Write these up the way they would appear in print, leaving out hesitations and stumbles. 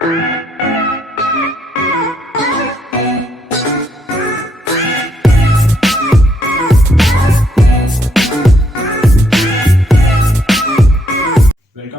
Welcome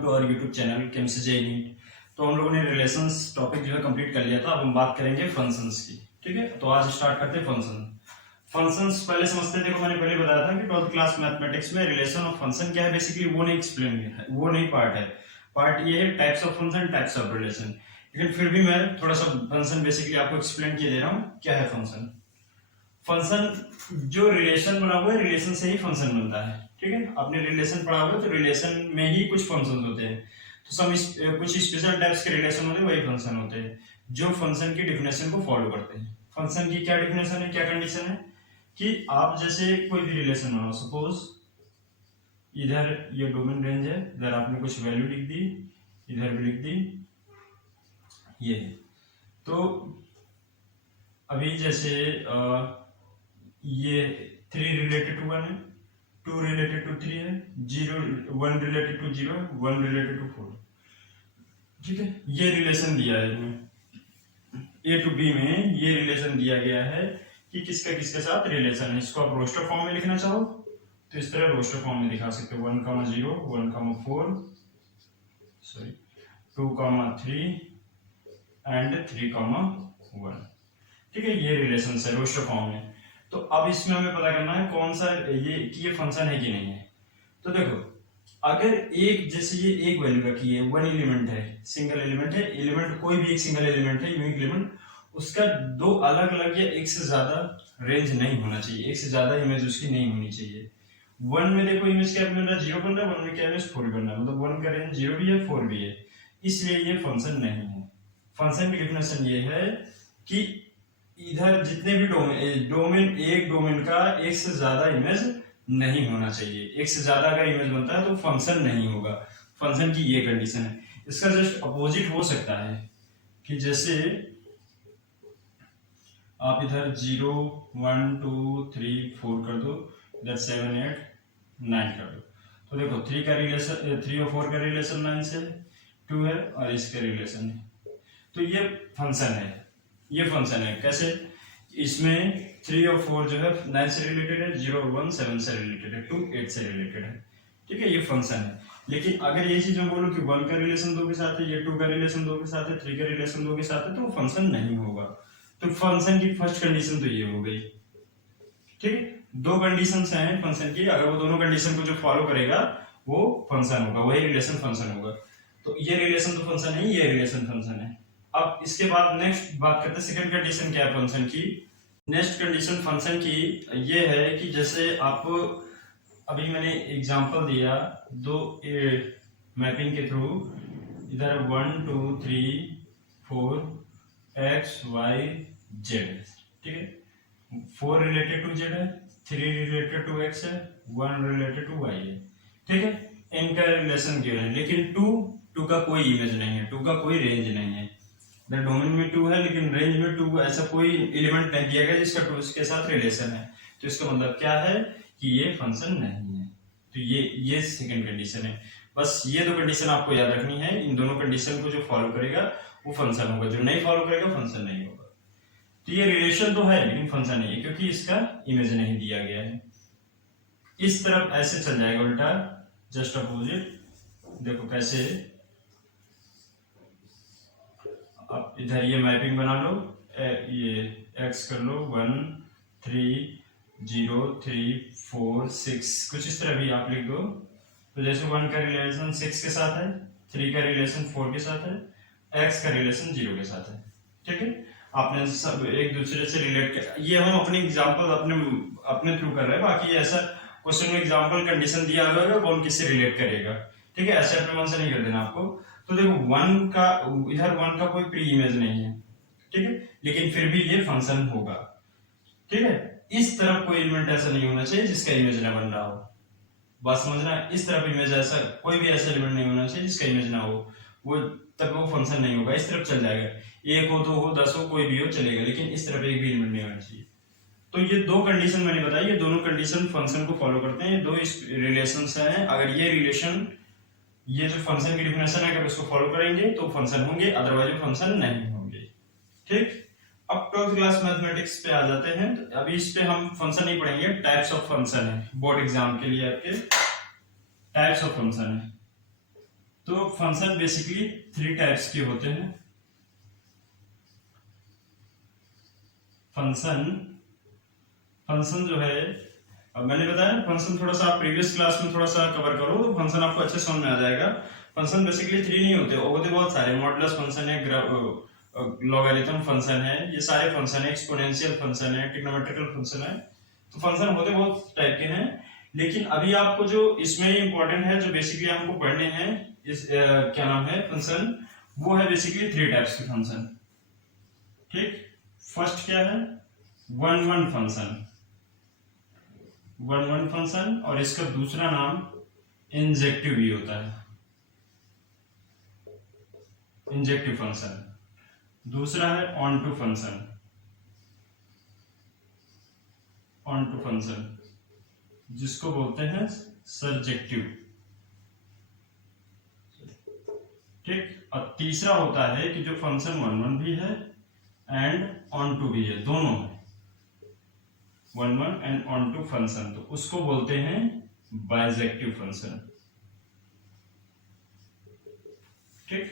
to our YouTube channel chemistry NEET. तो हम लोगों ने रिलेशंस टॉपिक जो है कंप्लीट कर लिया था। अब हम बात करेंगे फंक्शंस की। ठीक है, तो आज स्टार्ट करते हैं फंक्शंस पहले समझते हैं। देखो, मैंने पहले बताया था कि 12th क्लास मैथमेटिक्स में रिलेशन ऑफ फंक्शन क्या है, बेसिकली वो नहीं एक्सप्लेन है, वो नहीं पार्ट है। पार्ट ये है types of function, types of relation. लेकिन फिर भी मैं थोड़ा सा फंक्शन बेसिकली आपको एक्सप्लेन किए दे रहा हूँ क्या है फंक्शन। फंक्शन जो रिलेशन बना हुआ है, रिलेशन से ही फंक्शन बनता है। ठीक है, आपने रिलेशन पढ़ा हुआ है तो रिलेशन में ही कुछ फंक्शन होते हैं। तो कुछ स्पेशल टाइप्स के रिलेशन होते हैं, वही फंक्शन होते हैं जो फंक्शन की डेफिनेशन को फॉलो करते हैं। फंक्शन की क्या डेफिनेशन है, क्या कंडीशन है कि आप जैसे कोई भी रिलेशन बनाओ, सपोज इधर ये डोमेन रेंज है, इधर आपने कुछ वैल्यू लिख दी, इधर भी लिख दी, ये तो अभी जैसे ये 3 रिलेटेड टू 1 है, 2 रिलेटेड टू 3 है, 1 रिलेटेड टू 0, 1 रिलेटेड टू 4। ठीक है, ये रिलेशन दिया है इसमें ए टू बी में, ये रिलेशन दिया गया है कि किसका किसके साथ रिलेशन है। इसको आप रोस्टर फॉर्म में लिखना चाहो तो इस तरह रोस्टर फॉर्म में दिखा सकते हो, 1,0, 1,4, सॉरी 2,3 एंड 3,1। ठीक है, ये रिलेशन है रोस्टर फॉर्म में। तो अब इसमें हमें पता करना है कौन सा ये फंक्शन है कि नहीं है। तो देखो, अगर एक जैसे ये एक वैल्यू का की है, 1 एलिमेंट है, सिंगल एलिमेंट है, एलिमेंट कोई भी एक सिंगल एलिमेंट है, यूनिक एलिमेंट, उसका दो अलग अलग या एक से ज्यादा रेंज नहीं होना चाहिए, एक से ज्यादा इमेज उसकी नहीं होनी चाहिए। 1 में देखो इमेज क्या बन रहा है, 0 बन रहा है, 1 में क्या इमेज 4 बन रहा है, मतलब 1 का रेंज 0 भी है 4 भी है, इसलिए ये फंक्शन नहीं है। फंक्शन की डेफिनेशन ये है कि इधर जितने भी डोमेन एक डोमेन का एक से ज्यादा इमेज नहीं होना चाहिए। एक से ज्यादा अगर इमेज बनता है तो फंक्शन नहीं होगा। फंक्शन की ये कंडीशन है। इसका जस्ट अपोजिट हो सकता है कि जैसे आप इधर 0, 1, 2, 3, 4 कर दो, इधर 7, 8, 9 कर दो। तो देखो 3 का रिलेशन, 3 और 4 का रिलेशन 9 से 2 है और इसका रिलेशन है। तो ये फंक्शन है, ये फंक्शन है। कैसे? इसमें 3 और 4 जो है 9 से रिलेटेड है, 0 और 1 7 से रिलेटेड है, 2 8 से रिलेटेड है। ठीक है, ये फंक्शन है। लेकिन अगर ये चीज मैं बोलूं कि 1 का रिलेशन 2 के साथ है, ये 2 का रिलेशन 2 के साथ है, 3 का रिलेशन 2 के साथ है, तो वो फंक्शन नहीं होगा। तो फंक्शन की फर्स्ट कंडीशन तो ये हो गई। ठीक है, दो कंडीशंस हैं फंक्शन की, अगर वो दोनों कंडीशन को जो फॉलो करेगा वो फंक्शन होगा, वही रिलेशन फंक्शन होगा। तो ये रिलेशन तो फंक्शन है, ये रिलेशन फंक्शन है। अब इसके बाद नेक्स्ट बात करते हैं सेकंड कंडीशन क्या है फंक्शन की। नेक्स्ट कंडीशन फंक्शन की ये है कि जैसे आप अभी मैंने एग्जांपल दिया दो मैपिंग के थ्रू, इधर 1 2 3 4 x y z। ठीक है, 4 रिलेटेड टू z है, 3 रिलेटेड टू x है, 1 रिलेटेड टू y है। ठीक है, इनका रिलेशन गिवन है, लेकिन 2 का कोई इमेज नहीं है, 2 का कोई रेंज नहीं है। डोमेन में 2 है लेकिन रेंज में 2 ऐसा कोई एलिमेंट नहीं दिया गया जिसका 2 के साथ रिलेशन है। तो इसका मतलब क्या है कि ये फंक्शन नहीं है। तो ये सेकंड कंडीशन है। बस ये दो कंडीशन आपको याद रखनी है। इन दोनों कंडीशन को जो फॉलो करेगा वो फंक्शन होगा, जो नहीं फॉलो करेगा फंक्शन नहीं होगा। तो ये रिलेशन तो है लेकिन फंक्शन नहीं है, क्योंकि इसका इमेज नहीं दिया गया है। इस तरफ ऐसे चल जाएगा उल्टा, जस्ट अपोजिट। देखो कैसे, अब इधर ये मैपिंग बना लो, ये x कर लो 1 3 0 3 4 6, कुछ इस तरह भी आप लिख दो। तो जैसे 1 का रिलेशन 6 के साथ है, 3 का रिलेशन 4 के साथ है, x का रिलेशन 0 के साथ है। ठीक है, आपने सब एक दूसरे से रिलेट किया। ये हम अपने एग्जांपल अपने थ्रू कर रहे हैं, बाकी ऐसा क्वेश्चन में एग्जांपल कंडीशन दिया हुआ है कौन किससे रिलेट करेगा। ठीक है, ऐसे अपने मन से नहीं कर देना आपको। तो देखो 1 का इधर 1 का कोई प्री इमेज नहीं है। ठीक है, लेकिन फिर भी ये फंक्शन होगा। ठीक है, इस तरफ कोई एलिमेंट ऐसा नहीं होना चाहिए जिसका इमेज ना बन रहा हो। बात समझना, इस तरफ इमेज ऐसा कोई भी ऐसा एलिमेंट नहीं होना चाहिए जिसका इमेज ना हो, वो तब वो फंक्शन नहीं होगा। इस तरफ चल जाएगा, 1 हो 2 हो 10 हो कोई भी हो चलेगा, लेकिन इस तरफ एक भी एलिमेंट नहीं होना चाहिए। तो ये दो कंडीशन मैंने बताई, ये दोनों कंडीशन फंक्शन को फॉलो करते हैं। दो रिलेशंस हैं, अगर ये रिलेशन ये जो फंक्शन की डिफिनेशन है अगर इसको फॉलो करेंगे तो फंक्शन होंगे, अदरवाइज फंक्शन नहीं होंगे। ठीक, अब 12th क्लास मैथमेटिक्स पे आ जाते हैं। तो अभी इस पे हम फंक्शन नहीं पढ़ेंगे, टाइप्स ऑफ फंक्शन है, बोर्ड एग्जाम के लिए आपके टाइप्स ऑफ फंक्शन है। तो फंक्शन बेसिकली 3 टाइप्स के होते हैं। फंक्शन जो है, अब मैंने बताया फंक्शन थोड़ा सा आप प्रीवियस क्लास में थोड़ा सा कवर करो तो फंक्शन आपको अच्छे समझ में आ जाएगा। फंक्शन बेसिकली 3 नहीं होते, होते बहुत सारे, मॉडुलस फंक्शन है, लॉगरिथम फंक्शन है, ये सारे फंक्शन है, एक्सपोनेंशियल फंक्शन है, ट्रिग्नोमेट्रिकल फंक्शन है। तो फंक्शन होते बहुत टाइप के हैं, लेकिन अभी आपको जो इसमें इंपॉर्टेंट है, जो बेसिकली हमको पढ़ने हैं, इस क्या नाम है फंक्शन, वो है बेसिकली 3 टाइप्स के फंक्शन। ठीक, फर्स्ट क्या है, वन वन फंक्शन, और इसका दूसरा नाम इंजेक्टिव भी होता है, इंजेक्टिव फंक्शन। दूसरा है ऑन टू फंक्शन, जिसको बोलते हैं सरजेक्टिव। ठीक, और तीसरा होता है कि जो फंक्शन वन वन भी है एंड ऑन टू भी है, दोनों है, one one and onto function, तो उसको बोलते हैं बाइजेक्टिव फंक्शन। ठीक,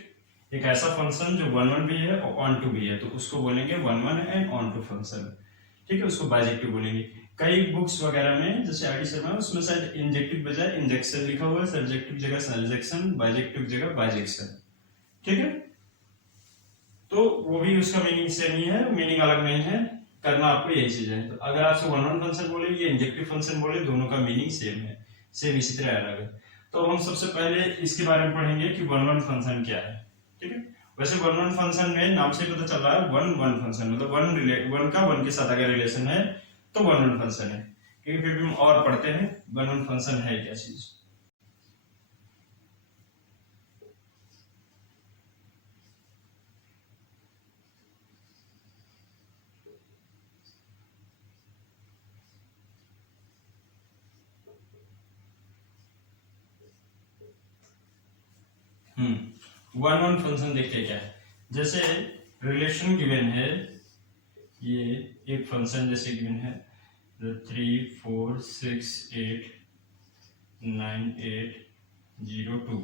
एक ऐसा फंक्शन जो वन वन भी है और ऑन टू भी है, तो उसको बोलेंगे one one and onto function. ठीक है, उसको बाइजेक्टिव बोलेंगे। कई बुक्स वगैरह में जैसे आईडी शर्मा, उसमें शायद इंजेक्टिव बजाय इंजेक्शन लिखा हुआ है, सरजेक्टिव जगह सरजेक्शन, बाइजेक्टिव जगह बाइजेक्शन। ठीक है, तो वो भी उसका मीनिंग सेम ही है, मीनिंग अलग नहीं है, करना आपको यही चीज है। तो अगर आपसे वन वन फंक्शन बोले, ये इंजेक्टिव फंक्शन बोले, दोनों का मीनिंग सेम है, सेम इसी तरह अलग है। तो हम सबसे पहले इसके बारे में पढ़ेंगे कि वन वन फंक्शन क्या है। ठीक है, वैसे वन वन फंक्शन में नाम से पता चल रहा है, वन वन फंक्शन मतलब वन का वन के साथ अगर रिलेशन है तो वन वन फंक्शन है। क्योंकि फिर भी हम और पढ़ते हैं वन वन फंक्शन है क्या चीज। वन वन फंक्शन देखते क्या है, जैसे रिलेशन गिवन है, ये एक फंक्शन जैसे गिवन है 3 4 6 8 9 8 0 2।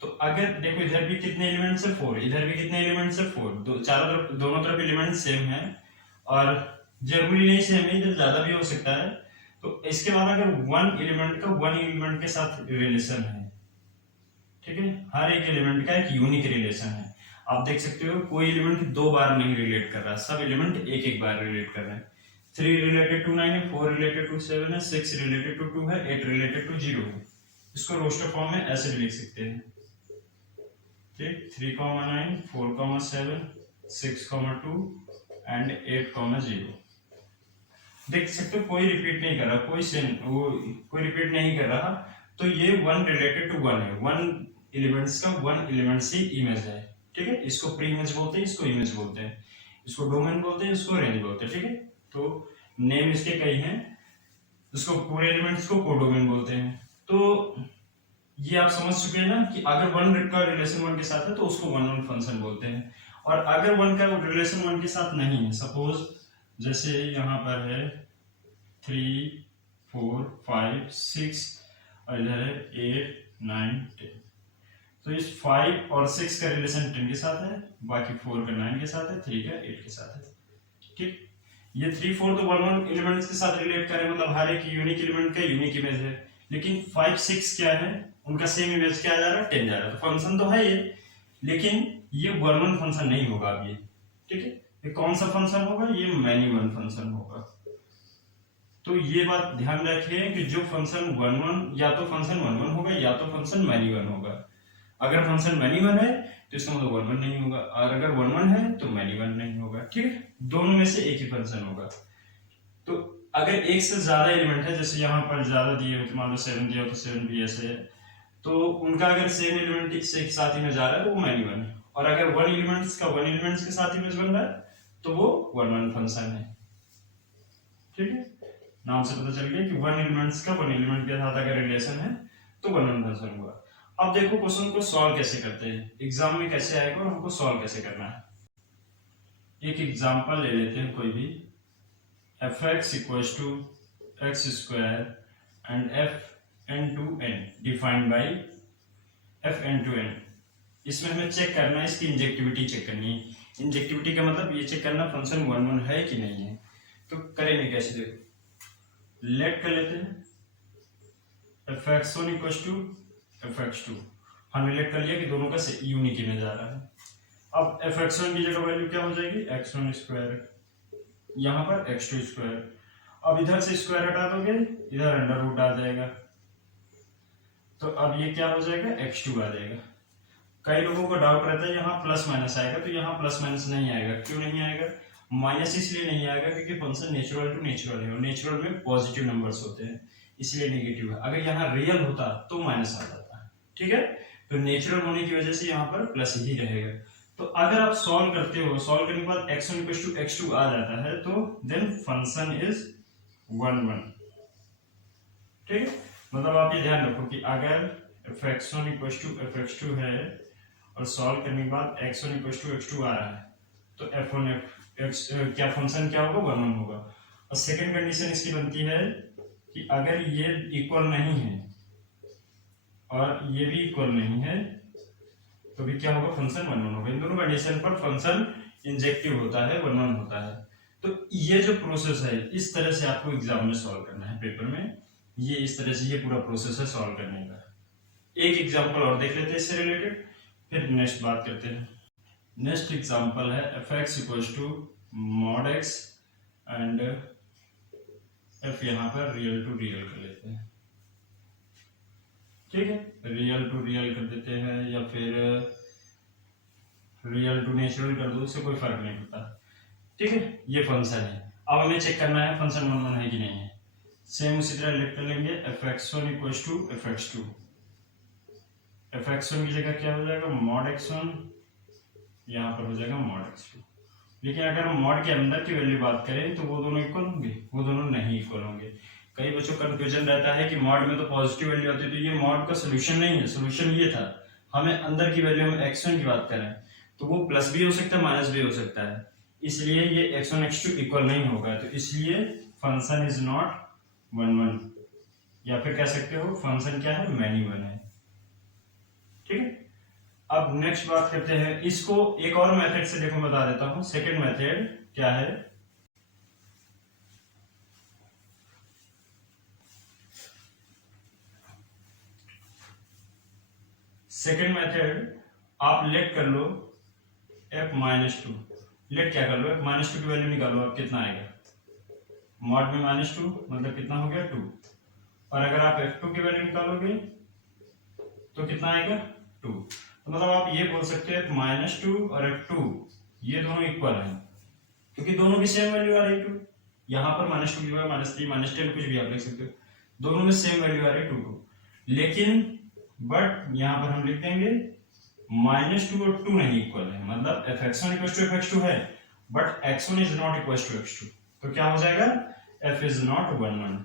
तो अगर देखो इधर भी कितने एलिमेंट्स है 4, इधर भी कितने एलिमेंट्स है 4, चारों तरफ दोनों तरफ एलिमेंट सेम है, और जरूरी नहीं सेम है, इधर ज्यादा भी हो सकता है। तो इसके बाद अगर वन एलिमेंट का वन एलिमेंट के साथ रिलेशन है, ठीक है, हर एक एलिमेंट का एक यूनिक रिलेशन है। आप देख सकते हो कोई एलिमेंट 2 बार नहीं रिलेट कर रहा, सब एलिमेंट एक एक बार रिलेट कर रहे हैं। 3 रिलेटेड टू 9 है, 4 रिलेटेड टू 7 है, 6 रिलेटेड टू 2 है, 8 रिलेटेड टू 0 है। इसको रोस्टर फॉर्म में ऐसे भी लिख सकते हैं, ठीक, 3, 9, 4, 7, 6, 2 एंड 8, 0। देख सकते हो कोई रिपीट नहीं कर रहा, कोई रिपीट नहीं कर रहा। तो ये वन रिलेटेड टू वन है, वन एलिमेंट्स का वन एलिमेंट से इमेज है। ठीक है, इसको प्री इमेज बोलते हैं, इसको इमेज बोलते हैं, इसको डोमेन बोलते हैं, इसको रेंज बोलते हैं। ठीक है, तो नेम इसके कई हैं, इसको पूरे एलिमेंट्स को कोडोमेन बोलते हैं। तो ये आप समझ चुके हैं ना कि अगर वन का रिलेशन वन के साथ है तो उसको वन वन फंक्शन बोलते हैं, और अगर वन का रिलेशन वन के साथ नहीं है, सपोज जैसे यहाँ पर है 3 4 5 6 और इधर है 8 9 10, तो इस 5 और 6 का रिलेशन 10 के साथ है, बाकी 4 का 9 के साथ है, 3 का 8 के साथ है। ठीक, ये 3 4 तो वन वन एलिमेंट्स के साथ रिलेट करें, मतलब हर एक यूनिक एलिमेंट का यूनिक इमेज है। लेकिन 5 6 क्या है, उनका सेम इमेज क्या जा रहा है, 10 जा रहा है। तो फंक्शन तो है ये, लेकिन ये वन वन फंक्शन नहीं होगा अब ये। ठीक है, ये कौन सा फंक्शन होगा, ये मैनी वन फंक्शन होगा। तो ये बात ध्यान रखिए कि जो फंक्शन वन वन, या तो फंक्शन वन वन होगा या तो फंक्शन मैनी वन होगा। अगर फंक्शन मैनी वन है तो इसका मतलब वन वन नहीं होगा, और अगर वन वन है तो मैनी वन नहीं होगा। ठीक है, दोनों में से एक ही फंक्शन होगा। तो अगर एक से ज्यादा एलिमेंट है, जैसे यहाँ पर ज्यादा दिए हो, मान लो 7 दिया हो तो 7 भी ऐसे है, तो उनका अगर सेम एलिमेंट से एक साथ इमेज आ रहा है तो वो मैनी वन है, और अगर वन एलिमेंट्स का वन एलिमेंट्स के साथ इमेज बन रहा है तो वो वन वन फंक्शन है। ठीक है, नाम से पता चल गया कि वन एलिमेंट्स का वन एलिमेंट के साथ अगर रिलेशन है तो वन वन फंक्शन हुआ। अब देखो क्वेश्चन को सॉल्व कैसे करते हैं, एग्जाम में कैसे आएगा और हमको सॉल्व कैसे करना है। एक एग्जांपल ले लेते हैं कोई भी, fx equals to X square and fn to n defined by fn to n। इसमें हमें चेक करना है, इसकी इंजेक्टिविटी चेक करनी है। इंजेक्टिविटी का मतलब ये चेक करना फंक्शन 1 1 है कि नहीं है। तो करेंगे कैसे, देखो लेट कर लेते हैं fx1 इक्वल्स टू fx2। हमने लेट कर लिया कि दोनों का यूनिटी में जा रहा है। अब fx1 की जगह वैल्यू क्या हो जाएगी, x1 स्क्वायर, यहाँ पर x2 स्क्वायर। अब इधर से स्क्वायर हटा दोगे, इधर अंडर रूट आ जाएगा, तो अब ये क्या हो जाएगा, x2 आ जाएगा। कई लोगों को डाउट रहता है यहाँ प्लस माइनस आएगा, तो यहाँ प्लस माइनस नहीं आएगा। क्यों नहीं आएगा, माइनस इसलिए नहीं आएगा क्योंकि फंक्शन नेचुरल टू नेचुरल है और नेचुरल में पॉजिटिव नंबर्स होते हैं, इसलिए नेगेटिव है। अगर यहाँ रियल होता तो माइनस आ जाता, ठीक है। तो नेचुरल होने की वजह से यहाँ पर प्लस ही रहेगा। तो अगर आप सॉल्व करते हो, सॉल्व करने के बाद x1 इक्वल टू x2 आ जाता है, तो देन फंक्शन इज 1 1, ठीक है। मतलब आप ये ध्यान रखो कि अगर fx1 इक्वल टू fx2 है और सॉल्व करने के बाद x1 इक्वल टू x2 आ रहा है, तो f1 क्या फंक्शन क्या होगा, 1 1 होगा। और सेकंड कंडीशन इसकी बनती है कि अगर ये इक्वल नहीं है और ये भी इक्वल नहीं है, तो भी क्या होगा, फंक्शन 1 1 होगा। इन दोनों कंडीशन पर फंक्शन इंजेक्टिव होता है, 1 1 होता है। तो ये जो प्रोसेस है, इस तरह से आपको एग्जाम में सॉल्व करना है पेपर में। ये इस तरह से ये पूरा प्रोसेस है सॉल्व करने का। एक एग्जांपल और देख लेते हैं इससे रिलेटेड, फिर नेक्स्ट बात करते हैं। नेक्स्ट एग्जांपल है fx equals to mod x and f यहाँ पर रियल टू रियल कर लेते हैं, ठीक है। रियल टू रियल कर देते हैं या फिर रियल टू नेचुरल कर दो, उससे कोई फर्क नहीं पड़ता, ठीक है। ये फंक्शन है, अब हमें चेक करना है फंक्शन 1 1 है कि नहीं है। सेम उसी तरह लिख कर लेंगे fx1 equals to fx2। fx1 की जगह क्या हो जाएगा, mod x1, यहाँ पर हो जाएगा mod x2। लेकिन अगर हम mod के अंदर की वैल्यू बात करें तो वो दोनों इक्वल होंगे, वो दोनों नहीं इक्वल होंगे। कई बच्चों का कंफ्यूजन रहता है कि mod में तो पॉजिटिव वैल्यू आती है, तो ये mod का सोल्यूशन नहीं है। सोल्यूशन ये था, हमें अंदर की वैल्यू में x1 की बात करें तो वो प्लस भी हो सकता है, माइनस भी हो सकता है, इसलिए ये x1 x2 इक्वल नहीं होगा। तो इसलिए फंक्शन इज नॉट 1 1, या फिर कह सकते हो फंक्शन क्या है, मैनी वन है, ठीक है। अब नेक्स्ट बात करते हैं, इसको एक और मेथड से देखो बता देता हूं। सेकंड मेथड क्या है, सेकंड मेथड आप लेट कर लो f-2। लेट क्या कर लो, f-2 की वैल्यू निकालो, अब कितना आएगा, मॉड में -2 मतलब कितना हो गया 2। और अगर आप f2 की वैल्यू निकालोगे तो कितना आएगा 2। तो मतलब आप ये बोल सकते हैं -2 और f2 ये दोनों इक्वल हैं, क्योंकि दोनों की सेम वैल्यू आ रही है 2। यहाँ पर -2 की जगह -3 -10 कुछ भी आप लिख सकते हो, दोनों में सेम वैल्यू आ रही है 2 2। लेकिन बट यहाँ पर हम लिख देंगे -2 और 2 नहीं इक्वल है, मतलब fx1 इक्वल टू fx2 है but x1 is not equal to x2। तो क्या हो जाएगा, f इज नॉट 1 1,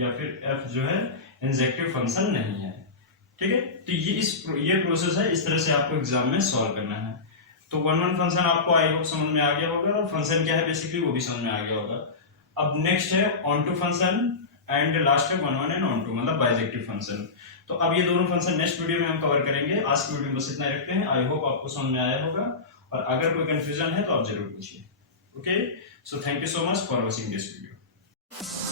या फिर f जो है इंजेक्टिव फंक्शन नहीं है, ठीक है। तो ये प्रोसेस है, इस तरह से आपको एग्जाम में सॉल्व करना है। तो 1 1 फंक्शन आपको आई होप समझ में आ गया होगा, और फंक्शन क्या है बेसिकली वो भी समझ में आ गया होगा। अब नेक्स्ट है onto function and last है 1 1 एंड ऑन टू, मतलब बाइजेक्टिव फंक्शन। तो अब ये दोनों फंक्शन नेक्स्ट वीडियो में हम कवर करेंगे। आज की वीडियो में बस इतना ही रखते हैं। आई होप आपको समझ में आया होगा, और अगर कोई कंफ्यूजन है तो आप जरूर पूछिए। Okay, so thank you so much for watching this video.